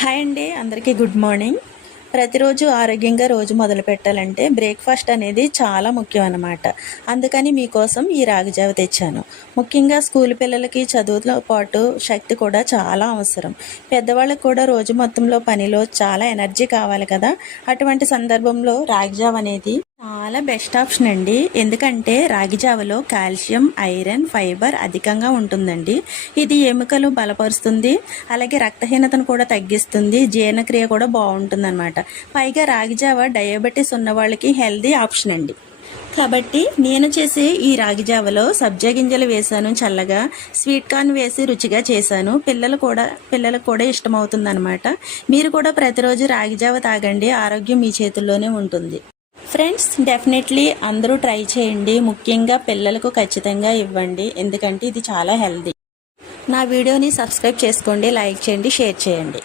Hi అండి అందరికీ good morning. ప్రతిరోజు ఆరోగ్యంగా రోజు మొదలు పెట్టాలంటే బ్రేక్ఫాస్ట్ అనేది చాలా ముఖ్యం అన్నమాట. అందుకని మీకోసం ఈ రాగిజావ తెచ్చాను. ముఖ్యంగా స్కూల్ పిల్లలకి చదువుతో పాటు శక్తి కూడా చాలా అవసరం. పెద్దవాళ్ళకి కూడా రోజు మొత్తంలో పనిలో చాలా ఎనర్జీ కావాలి కదా. అటువంటి సందర్భంలో రాగిజావ అనేది చాలా బెస్ట్ ఆప్షన్ అండి. ఎందుకంటే రాగి జావలో కాల్షియం ఐరన్ ఫైబర్ అధికంగా ఉంటుందండి. ఇది ఎముకలు బలపరుస్తుంది. అలాగే రక్తహీనతను కూడా తగ్గిస్తుంది. జీర్ణక్రియ కూడా బాగుంటుంది అనమాట పైగా రాగి జావ డయాబెటీస్ ఉన్న వాళ్ళకి హెల్దీ ఆప్షన్ అండి. కాబట్టి నేను చేసే ఈ రాగి జావలో సబ్జా గింజలు వేసాను చల్లగా. స్వీట్ కార్న్ వేసి రుచిగా చేశాను. పిల్లలు కూడా పిల్లలకు కూడా ఇష్టమవుతుందనమాట మీరు కూడా ప్రతిరోజు రాగి జావ తాగండి. ఆరోగ్యం మీ చేతుల్లోనే ఉంటుంది. ఫ్రెండ్స్ డెఫినెట్లీ అందరూ ట్రై చేయండి. ముఖ్యంగా పిల్లలకు ఖచ్చితంగా ఇవ్వండి. ఎందుకంటే ఇది చాలా హెల్దీ నా వీడియోని సబ్స్క్రైబ్ చేసుకోండి లైక్ చేయండి షేర్ చేయండి.